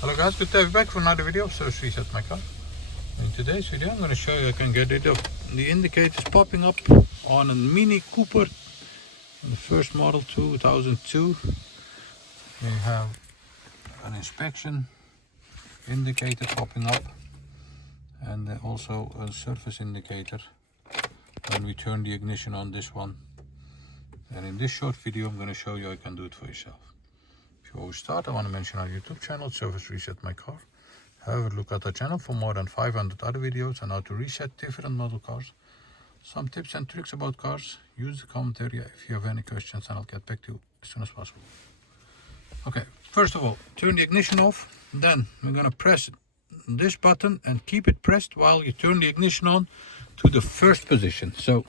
Hello guys, good to have you back for another video of Service Reset My Car. In today's video I'm going to show you I can get rid of the indicators popping up on a Mini Cooper, the first model 2002. We have an inspection indicator popping up and also a surface indicator when we turn the ignition on this one. And in this short video I'm going to show you how you can do it for yourself. Before we start, I want to mention our YouTube channel, Service Reset My Car. Have a look at our channel for more than 500 other videos on how to reset different model cars. Some tips and tricks about cars. Use the comment area if you have any questions and I'll get back to you as soon as possible. Okay, first of all, turn the ignition off. Then we're going to press this button and keep it pressed while you turn the ignition on to the first position. So,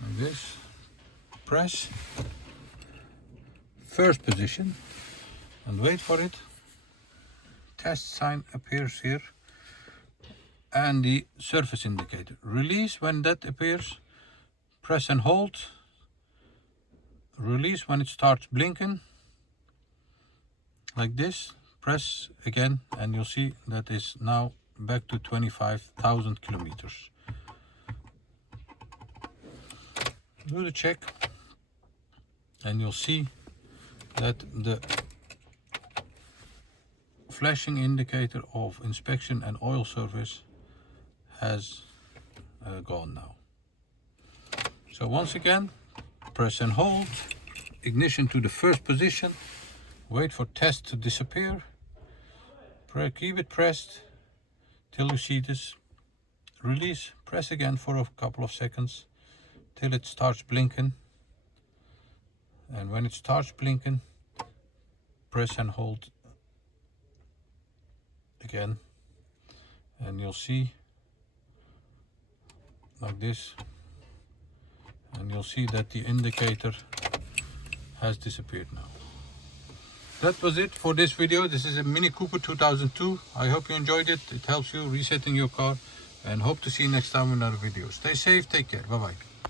like this. Press first position and wait for it. Test sign appears here and the surface indicator. Release when that appears. Press and hold. Release when it starts blinking like this. Press again and you'll see that is now back to 25,000 kilometers. Do the check and you'll see that the flashing indicator of inspection and oil service has gone now. So once again, press and hold, ignition to the first position, wait for test to disappear, keep it pressed till you see this, release, press again for a couple of seconds till it starts blinking. And when it starts blinking, press and hold again and you'll see like this, and you'll see that the indicator has disappeared now. That was it for this video. This is a Mini Cooper 2002. I hope you enjoyed it. It helps you resetting your car, and hope to see you next time in another video. Stay safe, take care, bye bye.